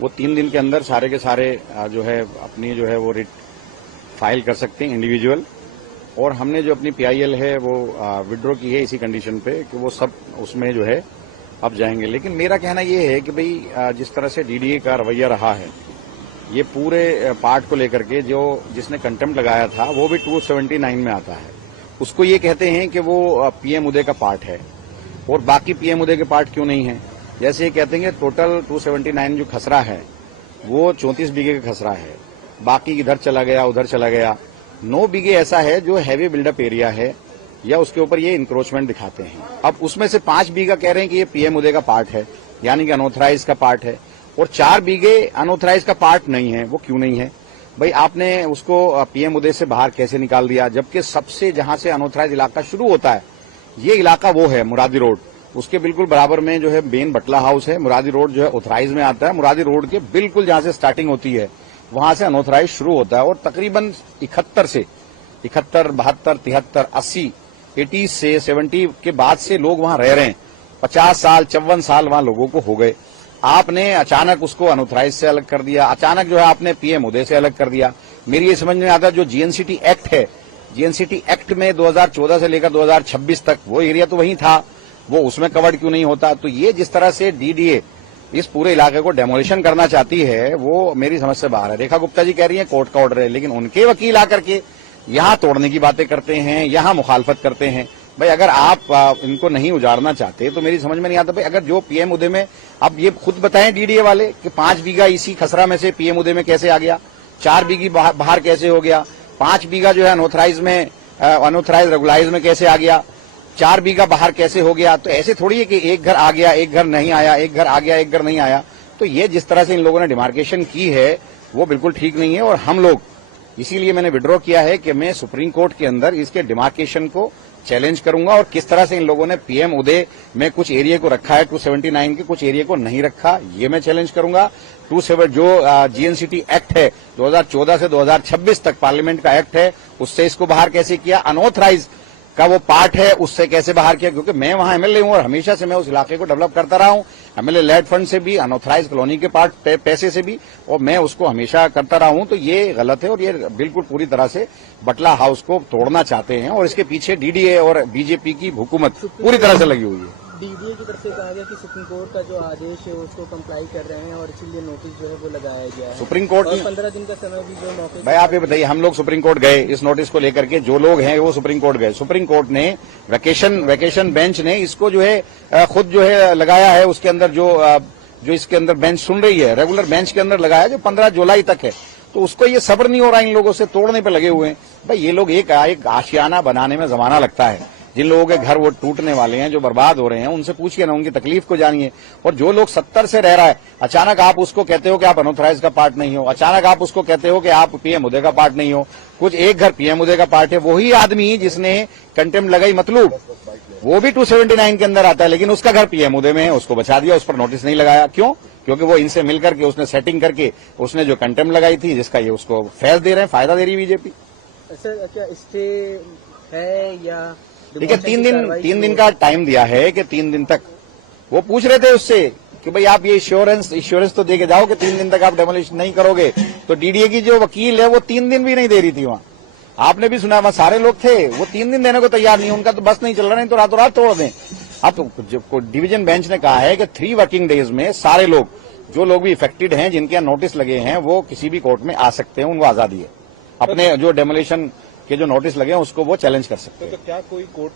वो 3 दिन के अंदर सारे के सारे जो है अपनी जो है वो रिट फाइल कर सकते हैं इंडिविजुअल। और हमने जो अपनी PIL है वो विड्रॉ की है इसी कंडीशन पे कि वो सब उसमें जो है अब जाएंगे। लेकिन मेरा कहना ये है कि भाई जिस तरह से DDA का रवैया रहा है, ये पूरे पार्ट को लेकर के जो जिसने कंटेम्प्ट लगाया था वो भी 279 में आता है। उसको ये कहते हैं कि वो PM उदय का पार्ट है और बाकी PM उदय के पार्ट क्यों नहीं है। जैसे ये कहते हैं कि टोटल 279 जो खसरा है वो 34 बीघे का खसरा है, बाकी इधर चला गया उधर चला गया। 9 बीघे ऐसा है जो हैवी बिल्डअप एरिया है या उसके ऊपर ये इंक्रोचमेंट दिखाते हैं। अब उसमें से 5 बीघा कह रहे हैं कि ये PM उदय का पार्ट है, यानी कि अनऑथराइज का पार्ट है, और 4 बीघे अनऑथराइज का पार्ट नहीं है। वो क्यों नहीं है भाई? आपने उसको PM उदय से बाहर कैसे निकाल दिया, जबकि सबसे जहां से अनऑथराइज इलाका शुरू होता है ये इलाका वो है मुरादी रोड, उसके बिल्कुल बराबर में जो है बेन बटला हाउस है। मुरादी रोड जो है ऑथराइज में आता है, मुरादी रोड के बिल्कुल जहां से स्टार्टिंग होती है वहां से अनऑथराइज शुरू होता है। और तकरीबन 71, 72, 73, 80, 80 से 70 के बाद से लोग वहां रह रहे हैं। 50 साल 54 साल वहां लोगों को हो गए। आपने अचानक उसको अनऑथराइज से अलग कर दिया, अचानक जो है आपने PM उदय से अलग कर दिया। मेरी ये समझ में आता जो GNCT एक्ट है, GNCT एक्ट में 2014 से लेकर 2026 तक वो एरिया तो वही था, वो उसमें कवर्ड क्यों नहीं होता? तो ये जिस तरह से DDA इस पूरे इलाके को डेमोलिशन करना चाहती है वो मेरी समझ से बाहर है। रेखा गुप्ता जी कह रही है कोर्ट का ऑर्डर है, लेकिन उनके वकील आकर के यहां तोड़ने की बातें करते हैं, यहां मुखालफत करते हैं। भाई अगर आप इनको नहीं उजाड़ना चाहते तो मेरी समझ में नहीं आता। भाई अगर जो PM उदय में, अब ये खुद बताएं DDA वाले कि 5 बीघा इसी खसरा में से PM उदय में कैसे आ गया, 4 बीघी बाहर कैसे हो गया, 5 बीघा जो है अनऑथराइज में अनऑथराइज रेगुलाइज में कैसे आ गया, 4 बीघा बाहर कैसे हो गया। तो ऐसे थोड़ी है कि एक घर आ गया एक घर नहीं आया, एक घर आ गया एक घर नहीं आया। तो ये जिस तरह से इन लोगों ने डिमार्केशन की है वो बिल्कुल ठीक नहीं है। और हम लोग इसीलिए मैंने विड्रॉ किया है कि मैं सुप्रीम कोर्ट के अंदर इसके डिमार्केशन को चैलेंज करूंगा। और किस तरह से इन लोगों ने PM उदय में कुछ एरिया को रखा है 279 के, कुछ एरिया को नहीं रखा, ये मैं चैलेंज करूंगा। 27 जो GNCT एक्ट है 2014 से 2026 तक पार्लियामेंट का एक्ट है, उससे इसको बाहर कैसे किया, अनऑथराइज का वो पार्ट है उससे कैसे बाहर किया। क्योंकि मैं वहां MLA हूं और हमेशा से मैं उस इलाके को डेवलप करता रहा हूं, MLA लेड फंड से भी, अनऑथराइज कॉलोनी के पार्ट पैसे से भी, और मैं उसको हमेशा करता रहा हूं। तो ये गलत है और ये बिल्कुल पूरी तरह से बटला हाउस को तोड़ना चाहते हैं और इसके पीछे DDA और BJP की हुकूमत पूरी तरह से लगी हुई है। DDA की तरफ से कहा गया कि सुप्रीम कोर्ट का जो आदेश है उसको कंप्लाई कर रहे हैं और इसीलिए नोटिस जो है वो लगाया गया है। सुप्रीम कोर्ट और 15 दिन का समय भी जो मौके। भाई आप ये बताइए, हम लोग सुप्रीम कोर्ट गए इस नोटिस को लेकर के, जो लोग हैं वो सुप्रीम कोर्ट गए, सुप्रीम कोर्ट ने वैकेशन बेंच ने इसको जो है खुद जो है लगाया है, उसके अंदर जो इसके अंदर बेंच सुन रही है रेगुलर बेंच के अंदर लगाया जो 15 जुलाई तक है। तो उसको ये सब्र नहीं हो रहा इन लोगों से, तोड़ने पे लगे हुए हैं। भाई ये लोग एक आशियाना बनाने में जमाना लगता है। जिन लोगों के घर वो टूटने वाले हैं, जो बर्बाद हो रहे हैं, उनसे पूछिए ना, उनकी तकलीफ को जानिए। और जो लोग 70 से रह रहा है, अचानक आप उसको कहते हो कि आप अनऑथराइज का पार्ट नहीं हो, अचानक आप उसको कहते हो कि आप PM उदय का पार्ट नहीं हो। कुछ एक घर PM उदय का पार्ट है, वही आदमी जिसने कंटेम्प्ट लगाई मतलब वो भी 279 के अंदर आता है, लेकिन उसका घर PM उदय में है, उसको बचा दिया, उस पर नोटिस नहीं लगाया। क्यों? क्योंकि वो इनसे मिलकर के उसने सेटिंग करके उसने जो कंटेम्प्ट लगाई थी, जिसका ये उसको फैज दे रहे हैं, फायदा दे रही है BJP। क्या स्टे है या देखिए 3 दिन का टाइम दिया है कि 3 दिन तक वो पूछ रहे थे उससे कि भाई आप ये इंश्योरेंस तो दे के जाओ कि 3 दिन तक आप डेमोलिशन नहीं करोगे। तो DDA की जो वकील है वो 3 दिन भी नहीं दे रही थी वहां। आपने भी सुना, वहां सारे लोग थे, वो 3 दिन देने को तैयार नहीं, उनका तो बस नहीं चल रहा, नहीं तो रातों रात तोड़ दें। अब तो डिवीजन बेंच ने कहा है कि 3 वर्किंग डेज में सारे लोग, जो लोग भी इफेक्टेड हैं, जिनके यहाँ नोटिस लगे हैं, वो किसी भी कोर्ट में आ सकते हैं, उनको आजादी है। अपने जो डेमोलिशन के जो नोटिस लगे हैं उसको वो चैलेंज कर सकते हैं। तो क्या कोई कोर्ट